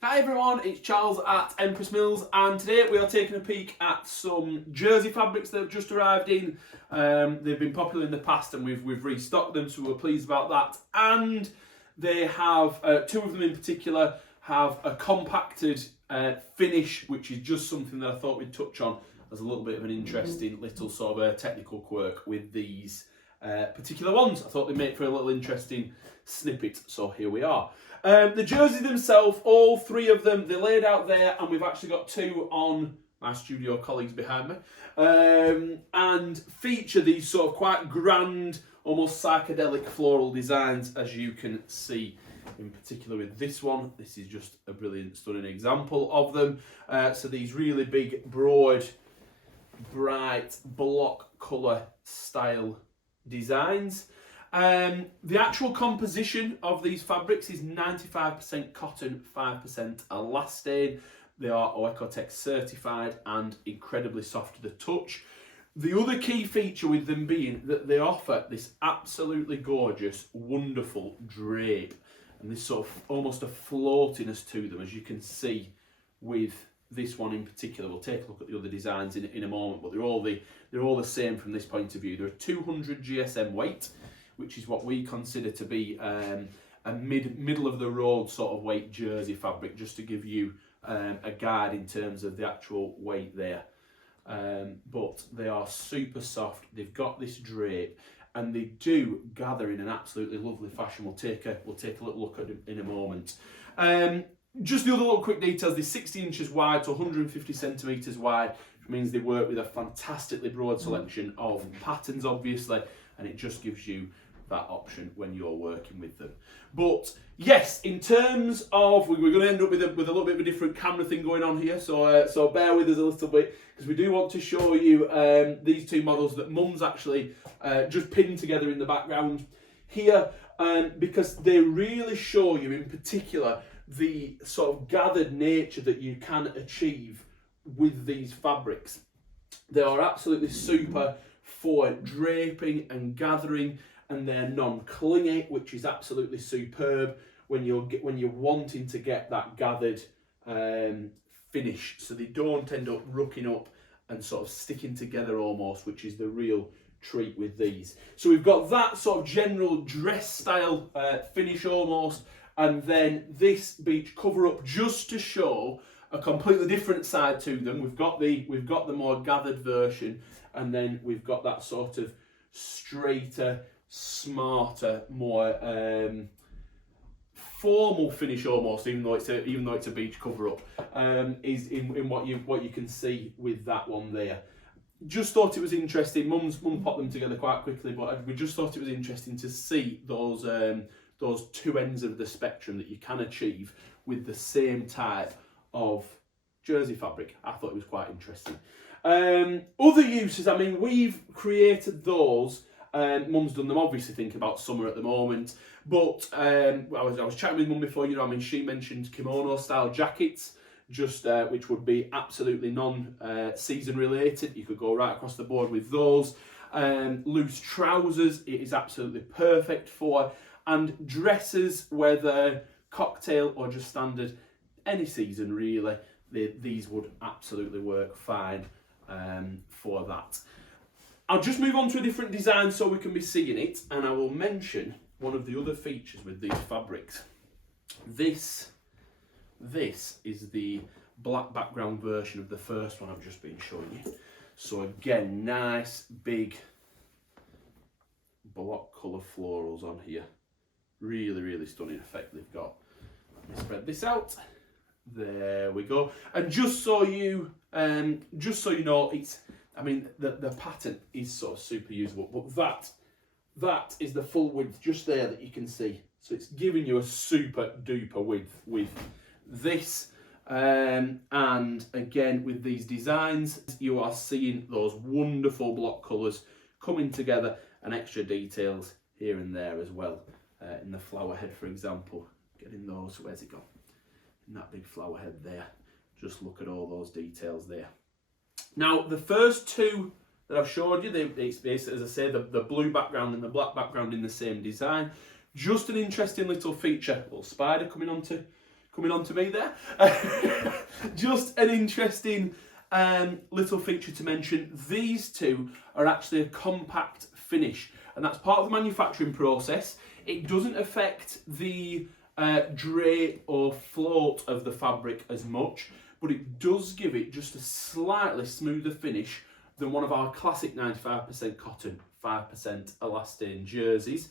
Hi everyone, it's Charles at Empress Mills, and today we are taking a peek at some jersey fabrics that have just arrived in. They've been popular in the past and we've restocked them, so we're pleased about that. And they have, two of them in particular, have a compacted finish, which is just something that I thought we'd touch on as a little bit of an interesting little sort of a technical quirk with these particular ones. I thought they'd make for a little interesting snippet, so here we are. The jerseys themselves, all three of them, they're laid out there, and we've actually got two on my studio colleagues behind me, and feature these sort of quite grand, almost psychedelic floral designs, as you can see. In particular with this one, this is just a brilliant, stunning example of them. So these really big, broad, bright block colour style designs. The actual composition of these fabrics is 95% cotton, 5% elastane. They are Oecotex certified and incredibly soft to the touch. The other key feature with them being that they offer this absolutely gorgeous, wonderful drape, and this sort of almost a floatiness to them, as you can see with this one in particular. We'll take a look at the other designs in a moment, but they're all the same from this point of view. They're a 200 GSM weight, which is what we consider to be a middle of the road sort of weight jersey fabric, just to give you a guide in terms of the actual weight there. But they are super soft. They've got this drape, and they do gather in an absolutely lovely fashion. We'll take a little look at it in a moment. Just the other little quick details: they're 60 inches wide to 150 centimeters wide, which means they work with a fantastically broad selection of patterns, obviously, and it just gives you that option when you're working with them. But yes, in terms of, we're going to end up with a little bit of a different camera thing going on here, so bear with us a little bit, because we do want to show you these two models that Mum's actually just pinned together in the background here, because they really show you in particular the sort of gathered nature that you can achieve with these fabrics. They are absolutely super for draping and gathering, and they're non-clingy, which is absolutely superb when you're wanting to get that gathered finish, so they don't end up rucking up and sort of sticking together almost, which is the real treat with these. So we've got that sort of general dress style finish almost, and then this beach cover up just to show a completely different side to them. We've got the more gathered version, and then we've got that sort of straighter, smarter, more formal finish almost, even though it's a beach cover up, is in what you can see with that one there. Just thought it was interesting. Mum popped them together quite quickly, but we just thought it was interesting to see those two ends of the spectrum that you can achieve with the same type of jersey fabric. I thought it was quite interesting. Other uses, I mean, we've created those. Mum's done them, obviously thinking about summer at the moment, but I was chatting with Mum before, you know, I mean, she mentioned kimono-style jackets, just which would be absolutely non-season related. You could go right across the board with those. Loose trousers, it is absolutely perfect for, and dresses, whether cocktail or just standard, any season really, these would absolutely work fine for that. I'll just move on to a different design so we can be seeing it, and I will mention one of the other features with these fabrics. This is the black background version of the first one I've just been showing you. So again, nice big block colour florals on here. Really, really stunning effect they've got. Let me spread this out. There we go. And just so you know, it's, I mean, the pattern is sort of super usable, but that is the full width just there that you can see. So it's giving you a super duper width with this. And again, with these designs, you are seeing those wonderful block colours coming together, and extra details here and there as well. In the flower head, for example, getting those, where's it gone? In that big flower head there. Just look at all those details there. Now, the first two that I've showed you, it's basically, as I say, the blue background and the black background in the same design. Just an interesting little feature, little spider coming onto coming on to me there. Just an interesting little feature to mention. These two are actually a compact finish, and that's part of the manufacturing process. It doesn't affect the drape or float of the fabric as much, but it does give it just a slightly smoother finish than one of our classic 95% cotton, 5% elastane jerseys.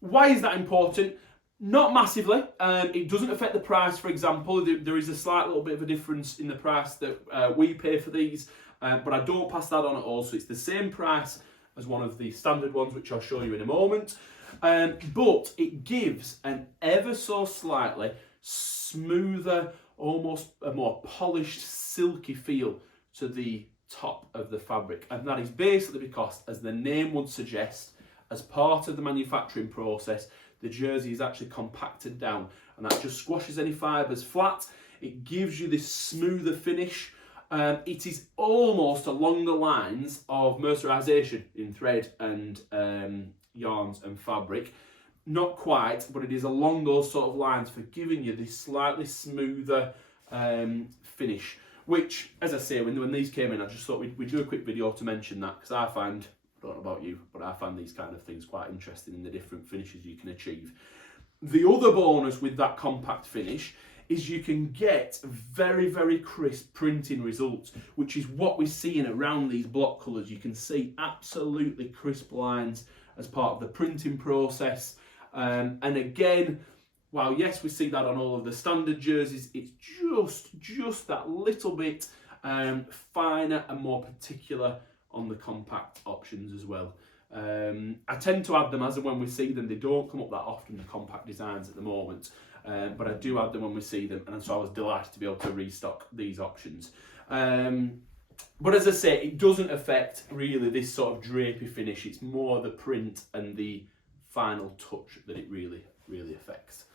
Why is that important? Not massively. It doesn't affect the price, for example. There is a slight little bit of a difference in the price that we pay for these, but I don't pass that on at all. So it's the same price as one of the standard ones, which I'll show you in a moment. But it gives an ever so slightly smoother, almost a more polished, silky feel to the top of the fabric. And that is basically because, as the name would suggest, as part of the manufacturing process, the jersey is actually compacted down, and that just squashes any fibres flat. It gives you this smoother finish. It is almost along the lines of mercerisation in thread and yarns and fabric. Not quite, but it is along those sort of lines for giving you this slightly smoother finish. Which, as I say, when these came in, I just thought we'd do a quick video to mention that, because I find, I don't know about you, but I find these kind of things quite interesting in the different finishes you can achieve. The other bonus with that compact finish is you can get very, very crisp printing results, which is what we're seeing around these block colours. You can see absolutely crisp lines as part of the printing process. And again, while yes, we see that on all of the standard jerseys, it's just that little bit finer and more particular on the compact options as well. I tend to add them as and when we see them. They don't come up that often, the compact designs at the moment, but I do add them when we see them, and so I was delighted to be able to restock these options. But as I say, it doesn't affect really this sort of drapey finish. It's more the print and the final touch that it really affects.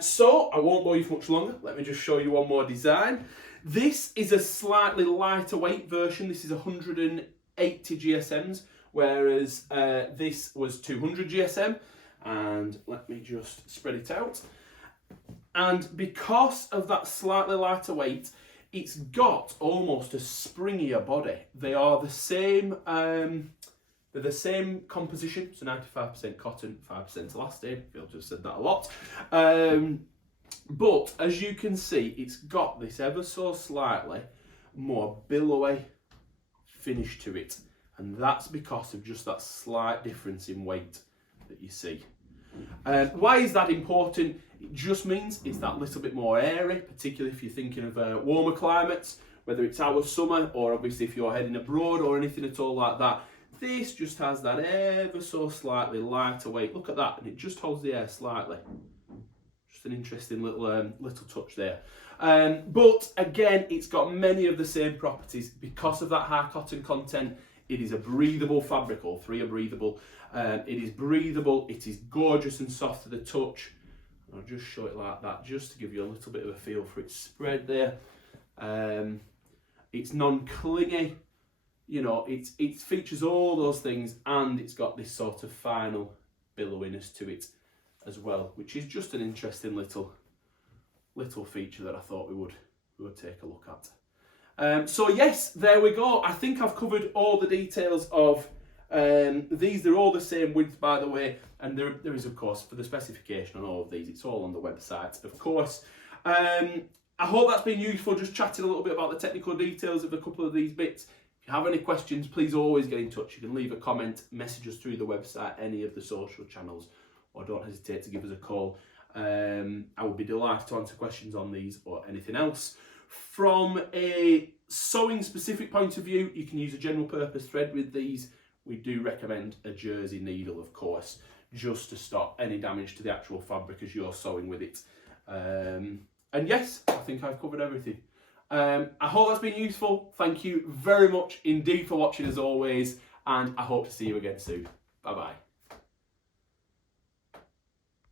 So I won't bore you for much longer. Let me just show you one more design. This is a slightly lighter weight version. This is 180 GSMs, whereas this was 200 GSM. And let me just spread it out. And because of that slightly lighter weight, it's got almost a springier body. They are the same. They're the same composition, so 95% cotton, 5% elastane. I feel to have said that a lot. But as you can see, it's got this ever so slightly more billowy finish to it, and that's because of just that slight difference in weight that you see. Why is that important? It just means it's that little bit more airy, particularly if you're thinking of warmer climates, whether it's our summer or obviously if you're heading abroad or anything at all like that. This just has that ever so slightly lighter weight. Look at that, and it just holds the air slightly. Just an interesting little touch there. But again, it's got many of the same properties because of that high cotton content. It is a breathable fabric. All three are breathable. It is breathable. It is gorgeous and soft to the touch. I'll just show it like that, just to give you a little bit of a feel for its spread there. It's non-clingy. You know, it features all those things, and it's got this sort of final billowiness to it as well, which is just an interesting little feature that I thought we would take a look at. So yes, there we go. I think I've covered all the details of these. They're all the same width, by the way, and there is, of course, for the specification on all of these, it's all on the website, of course. I hope that's been useful, just chatting a little bit about the technical details of a couple of these bits. If you have any questions, please always get in touch. You can leave a comment, message us through the website, any of the social channels, or don't hesitate to give us a call. I would be delighted to answer questions on these or anything else. From a sewing specific point of view, you can use a general purpose thread with these. We do recommend a jersey needle, of course, just to stop any damage to the actual fabric as you're sewing with it. And yes, I think I've covered everything. I hope that's been useful. Thank you very much indeed for watching as always, and I hope to see you again soon. Bye bye.